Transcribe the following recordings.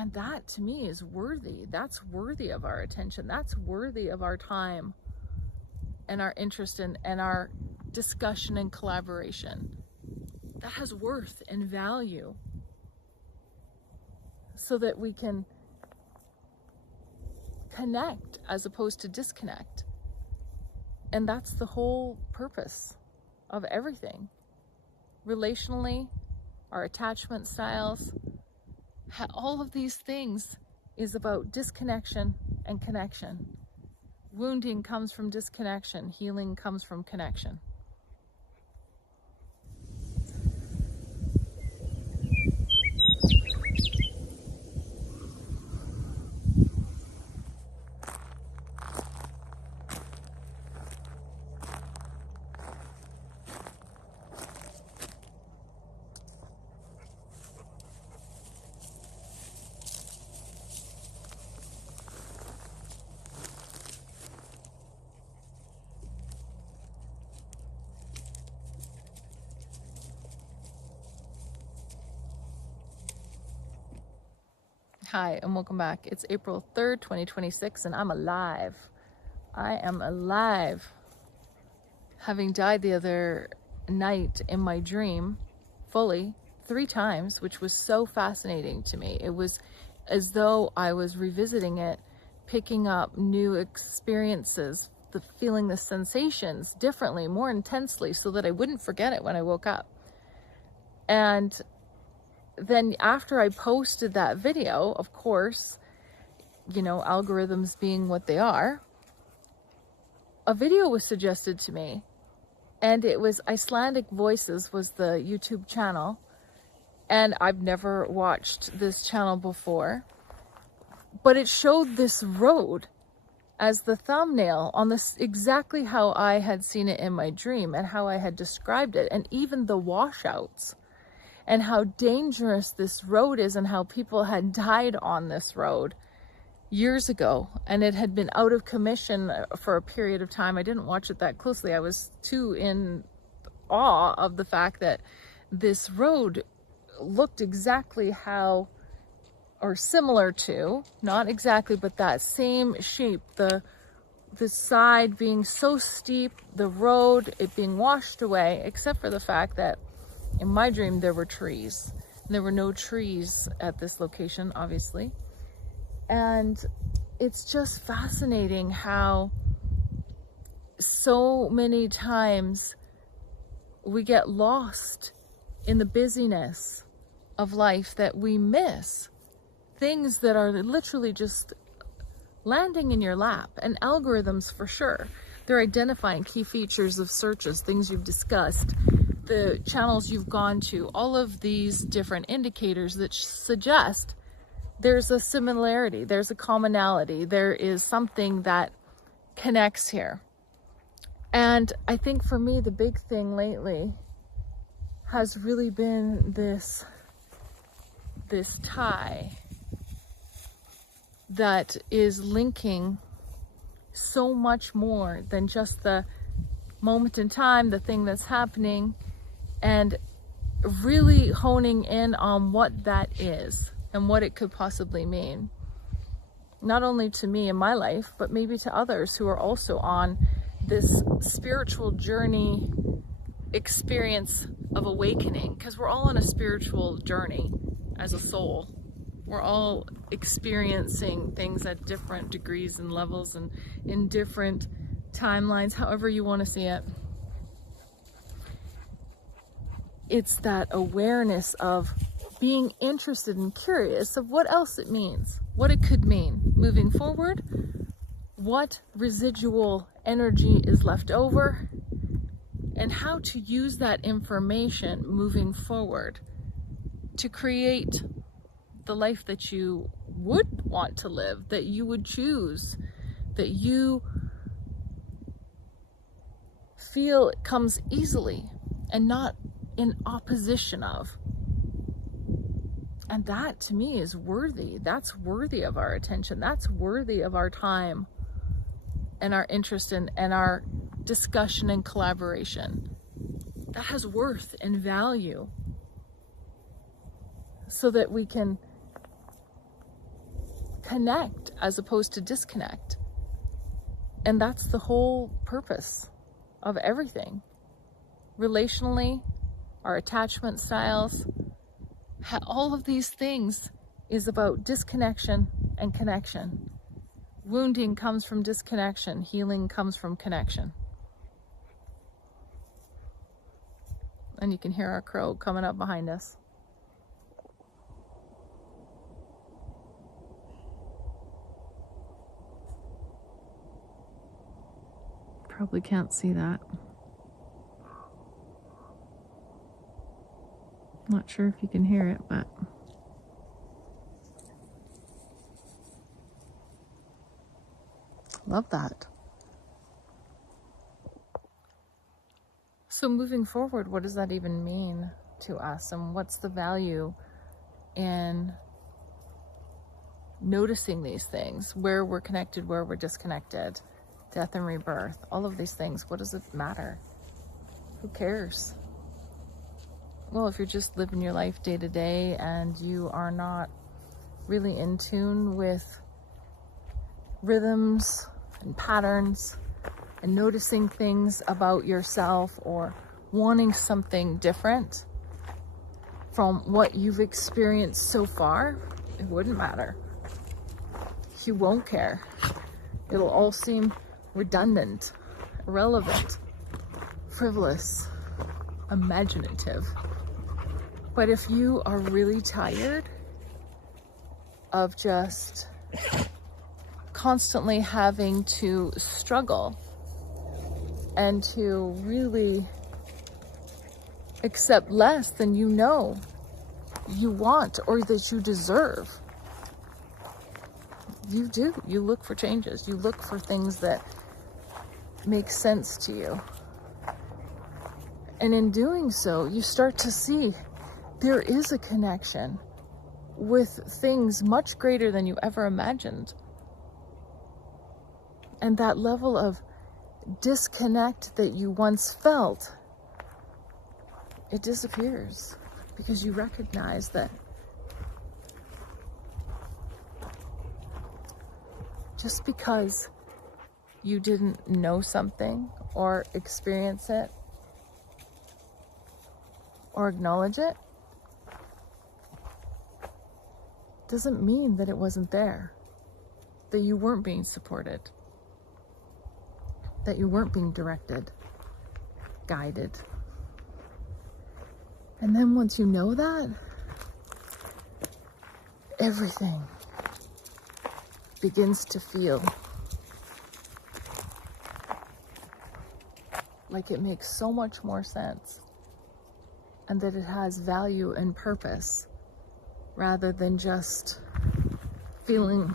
And that to me is worthy. That's worthy of our attention. That's worthy of our time and our interest in and our discussion and collaboration. That has worth and value, so that we can connect as opposed to disconnect. And that's the whole purpose of everything. Relationally, our attachment styles, all of these things is about disconnection and connection. Wounding comes from disconnection. Healing comes from connection. Hi, and welcome back. It's April 3rd, 2026, and I'm alive. I am alive. Having died the other night in my dream, fully, 3 times, which was so fascinating to me. It was as though I was revisiting it, picking up new experiences, feeling the sensations differently, more intensely, so that I wouldn't forget it when I woke up. And then after I posted that video, of course, you know, algorithms being what they are, a video was suggested to me, and it was Icelandic Voices was the YouTube channel, and I've never watched this channel before, but it showed this road as the thumbnail on this, exactly how I had seen it in my dream and how I had described it, and even the washouts, and how dangerous this road is, and how people had died on this road years ago, and it had been out of commission for a period of time. I didn't watch it that closely. I was too in awe of the fact that this road looked exactly how, or similar to, not exactly, but that same shape, the side being so steep, the road, it being washed away, except for the fact that in my dream, there were trees. There were no trees at this location, obviously. And it's just fascinating how so many times we get lost in the busyness of life that we miss things that are literally just landing in your lap. And algorithms, for sure, they're identifying key features of searches, things you've discussed, the channels you've gone to, all of these different indicators that suggest there's a similarity, there's a commonality, there is something that connects here. And I think for me, the big thing lately has really been this tie that is linking so much more than just the moment in time, the thing that's happening, and really honing in on what that is and what it could possibly mean. Not only to me in my life, but maybe to others who are also on this spiritual journey experience of awakening, because we're all on a spiritual journey as a soul. We're all experiencing things at different degrees and levels and in different timelines, however you want to see it. It's that awareness of being interested and curious of what else it means, what it could mean moving forward, what residual energy is left over, and how to use that information moving forward to create the life that you would want to live, that you would choose, that you feel it comes easily and not in opposition of. And that to me is worthy. That's worthy of our attention. That's worthy of our time and our interest in and our discussion and collaboration. That has worth and value, so that we can connect as opposed to disconnect. And that's the whole purpose of everything. Relationally, our attachment styles, all of these things is about disconnection and connection. Wounding comes from disconnection. Healing comes from connection. And you can hear our crow coming up behind us. Probably can't see that. Not sure if you can hear it, but love that. So moving forward, what does that even mean to us? And what's the value in noticing these things? Where we're connected, where we're disconnected, death and rebirth, all of these things. What does it matter? Who cares? Well, if you're just living your life day to day and you are not really in tune with rhythms and patterns and noticing things about yourself or wanting something different from what you've experienced so far, it wouldn't matter. You won't care. It'll all seem redundant, irrelevant, frivolous, imaginative. But if you are really tired of just constantly having to struggle and to really accept less than you know you want or that you deserve, you look for changes. You look for things that make sense to you. And in doing so, you start to see there is a connection with things much greater than you ever imagined. And that level of disconnect that you once felt, it disappears because you recognize that just because you didn't know something or experience it or acknowledge it doesn't mean that it wasn't there, that you weren't being supported, that you weren't being directed, guided. And then once you know that, everything begins to feel like it makes so much more sense and that it has value and purpose rather than just feeling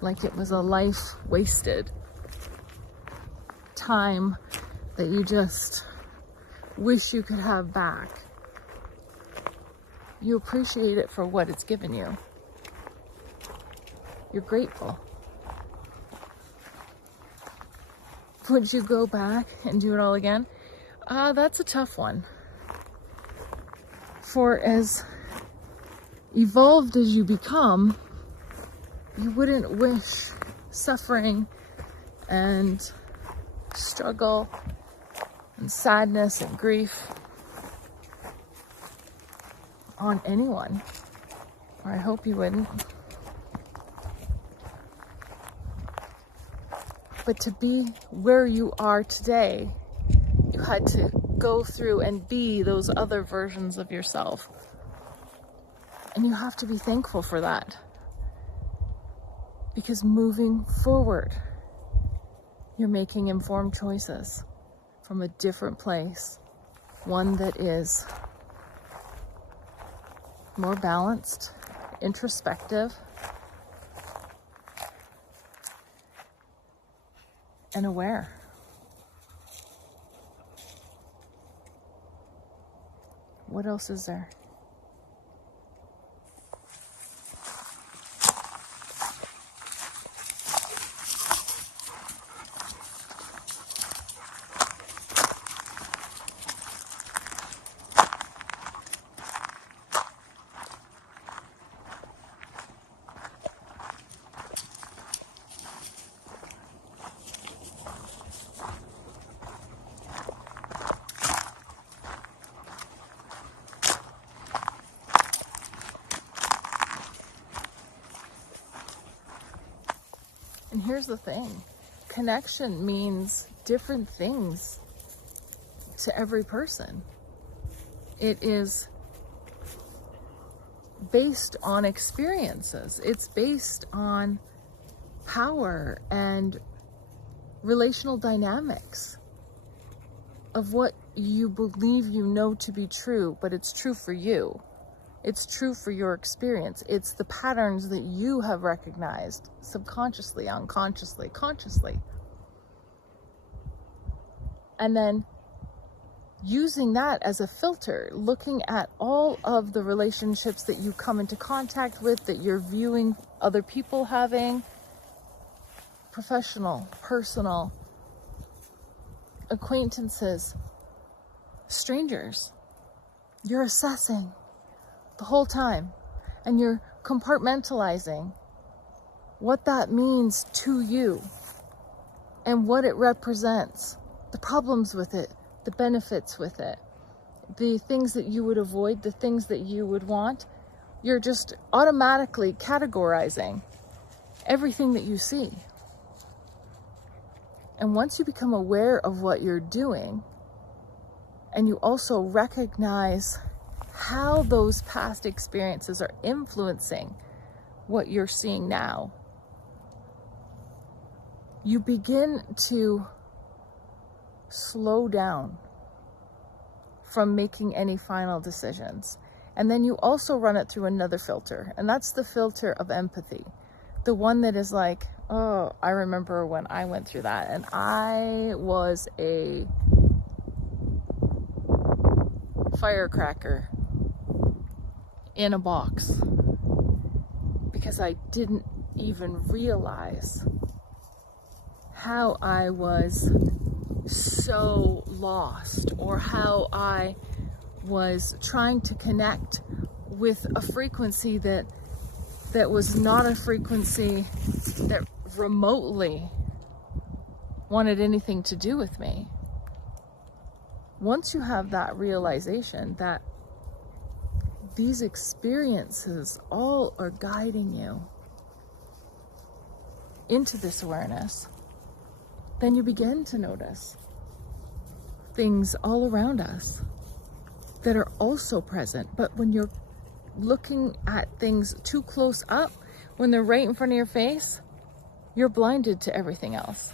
like it was a life wasted, time that you just wish you could have back. You appreciate it for what it's given you. You're grateful. Would you go back and do it all again? That's a tough one. For as evolved as you become, you wouldn't wish suffering and struggle and sadness and grief on anyone. Or I hope you wouldn't. But to be where you are today, you had to go through and be those other versions of yourself. And you have to be thankful for that. Because moving forward, you're making informed choices from a different place. One that is more balanced, introspective, and aware. What else is there? And here's the thing. Connection means different things to every person. It is based on experiences. It's based on power and relational dynamics of what you believe you know to be true, but it's true for you. It's true for your experience. It's the patterns that you have recognized subconsciously, unconsciously, consciously. And then using that as a filter, looking at all of the relationships that you come into contact with, that you're viewing other people having, professional, personal, acquaintances, strangers. You're assessing the whole time, and you're compartmentalizing what that means to you and what it represents, the problems with it, the benefits with it, the things that you would avoid, the things that you would want. You're just automatically categorizing everything that you see. And once you become aware of what you're doing, and you also recognize how those past experiences are influencing what you're seeing now, you begin to slow down from making any final decisions. And then you also run it through another filter, and that's the filter of empathy. The one that is like, oh, I remember when I went through that, and I was a firecracker in a box because I didn't even realize how I was so lost, or how I was trying to connect with a frequency that was not a frequency that remotely wanted anything to do with me. Once you have that realization that these experiences all are guiding you into this awareness, then you begin to notice things all around us that are also present. But when you're looking at things too close up, when they're right in front of your face, you're blinded to everything else.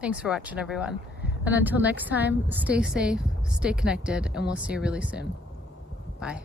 Thanks for watching, everyone. And until next time, stay safe, stay connected, and we'll see you really soon. Bye.